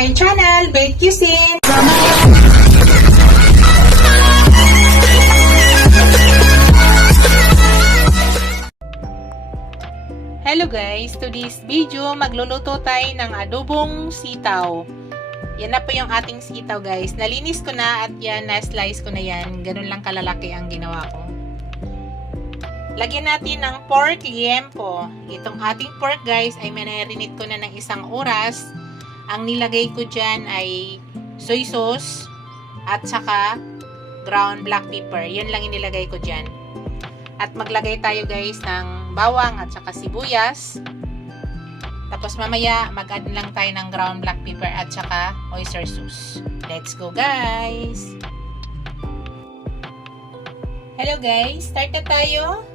my channel, Bake Cuisine! Hello guys! To this video, magluluto tayo ng adobong sitaw. Yan na po yung ating sitaw guys. Nalinis ko na at yan, na-slice ko na yan. Ganun lang kalalaki ang ginawa ko. Lagyan natin ng pork liempo. Itong ating pork guys ay marinate ko na ng 1 oras. Ang nilagay ko dyan ay soy sauce at saka ground black pepper. Yun lang inilagay ko dyan. At maglagay tayo guys ng bawang at saka sibuyas. Tapos mamaya mag-add lang tayo ng ground black pepper at saka oyster sauce. Let's go guys! Hello guys! Start na tayo.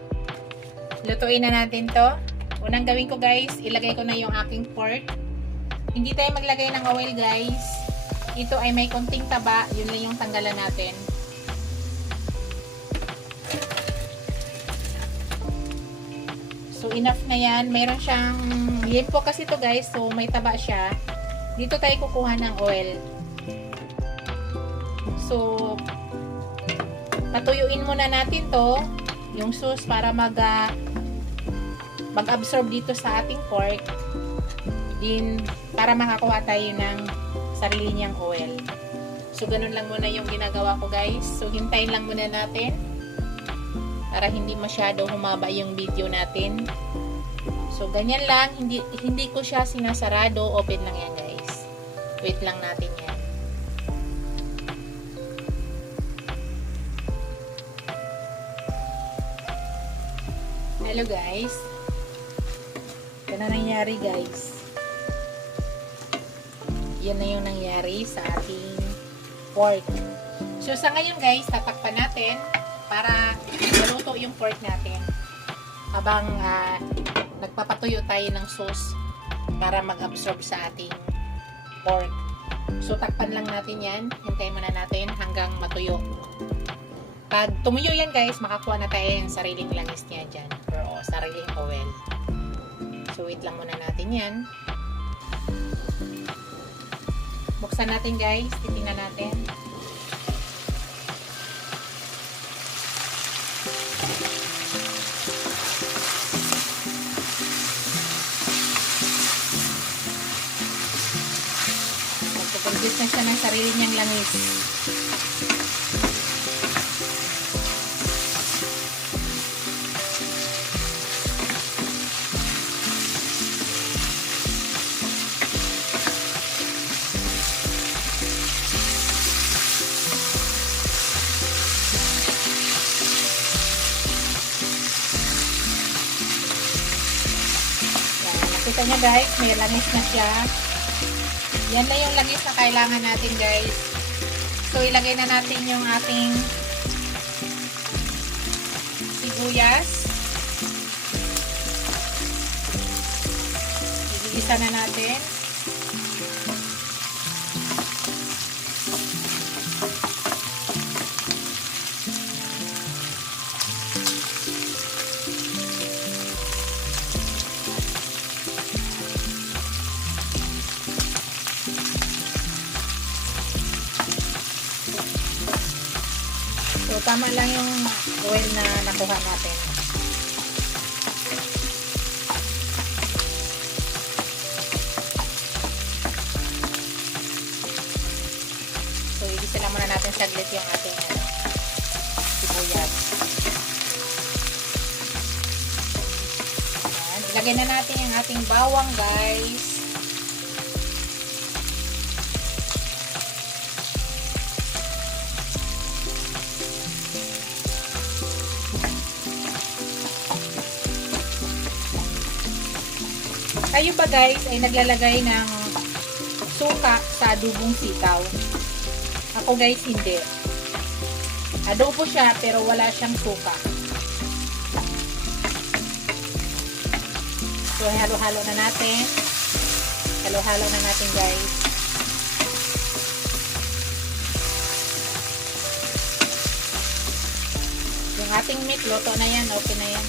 Lutuin na natin to. Unang gawin ko guys, ilagay ko na yung aking pork. Hindi tayo maglagay ng oil guys. Ito ay may konting taba. Yun lang yung tanggalan natin. So enough na yan. Mayroon siyang liempo kasi to guys. So may taba siya. Dito tayo kukuha ng oil. So patuyuin muna natin to. Yung sauce para mag-absorb dito sa ating pork. Din para makakuha tayo ng sarili niyang oil. So ganun lang muna yung ginagawa ko guys. So hintayin lang muna natin para hindi masyado humaba yung video natin. So ganyan lang, hindi ko siya sinasarado, open lang yan guys. Wait lang natin yan. Hello guys. Ito na nangyari guys. Yan na yung nangyari sa ating pork. So sa ngayon guys, tatakpan natin para maluto yung pork natin habang nagpapatuyo tayo ng sauce para mag-absorb sa ating pork. So takpan lang natin yan. Hintayin muna natin hanggang matuyo. Pag tumuyo yan guys, makakuha na tayo yung sariling langis niya dyan or sariling oil. So wait lang muna natin yan. Buksan natin guys, titingnan natin. Magpo-produce na siya ng sarili niyang langis. Kita nyo guys, may langis na siya. Yan na yung langis na kailangan natin guys. So ilagay na natin yung ating sibuyas. Igigisa na natin. So, tama lang yung oil na nakuha natin. So, igisa lang muna natin saglit yung ating sibuyas. Ayan. Ilagay na natin yung ating bawang guys. Kayo ba guys ay naglalagay ng suka sa adobong sitaw? Ako guys hindi. Adobo siya pero wala siyang suka. So halo-halo na natin. Halo-halo na natin guys. Yung ating meat, luto na yan. Okay na yan.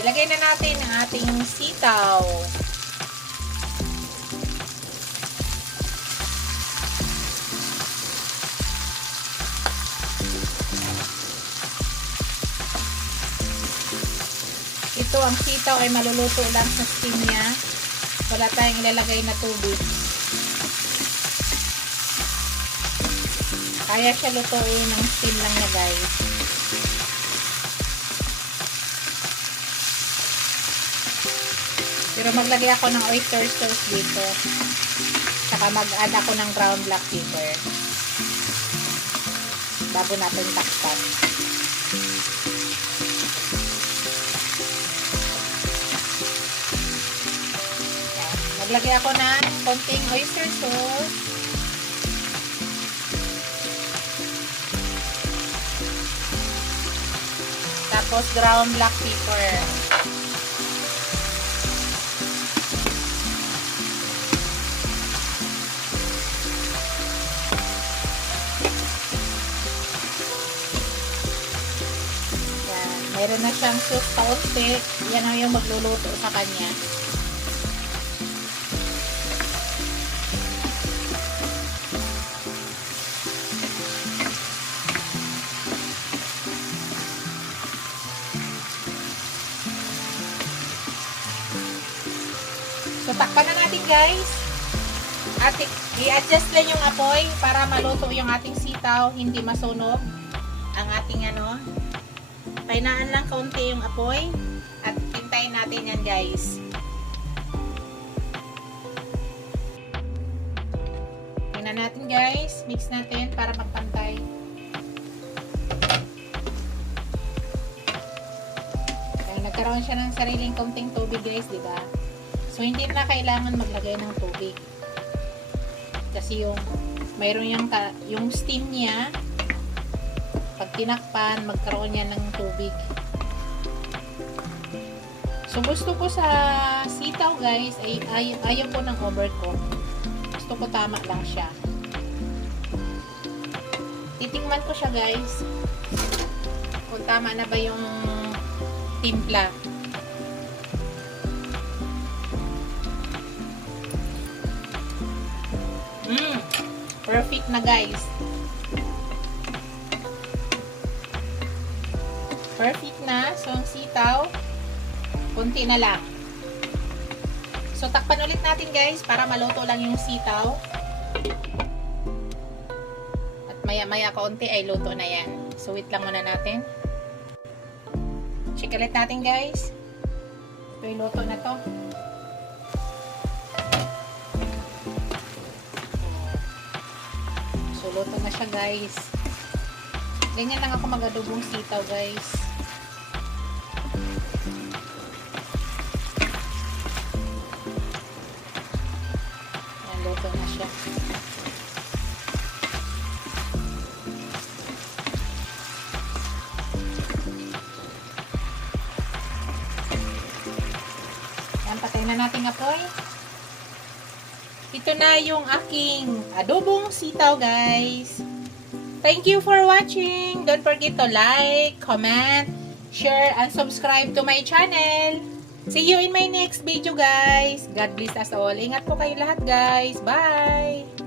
Ilagay na natin ang ating sitaw. Ito, ang sitaw ay maluluto lang sa steam niya. Wala tayong ilalagay na tubig. Kaya siya lutuin ng steam lang niya, guys. Pero maglagay ako ng oyster sauce dito. Saka mag-add ako ng ground black pepper. Bago natin takpan. Maglagay ako ng konting oyster sauce. Tapos ground black pepper. Meron na siyang sauce kaunti. Yan ang yung magluluto sa kanya. So, takpan na natin, guys. At i-adjust lang yung apoy para maluto yung ating sitaw. Hindi masunog ang ating painaan lang kaunti yung apoy at hintayin natin yan, guys. Tingnan natin, guys. Mix natin para magpantay. Kaya nagkaroon siya ng sariling kaunting tubig, guys, diba? So, hindi na kailangan maglagay ng tubig. Kasi mayroon yung steam niya. Pag tinakpan, magkaroon yan ng tubig. So, gusto ko sa sitaw, guys, ay ayaw ko ng overcook. Gusto ko tama lang siya. Titikman ko siya, guys. Kung tama na ba yung timpla. Perfect na, guys. Perfect na. So, ang sitaw, kunti na lang. So, takpan ulit natin, guys, para maluto lang yung sitaw. At maya-maya kaunti ay luto na yan. So, wait lang muna natin. Check ulit natin, guys. Ito yung luto na to. So, luto na siya, guys. Ganyan lang ako mag-adobong sitaw, guys. Ayan, luto na siya. Ayan, patayin na natin apoy. Ito na yung aking adobong sitaw, guys. Thank you for watching. Don't forget to like, comment, share, and subscribe to my channel. See you in my next video, guys. God bless us all. Ingat po kayo lahat, guys. Bye!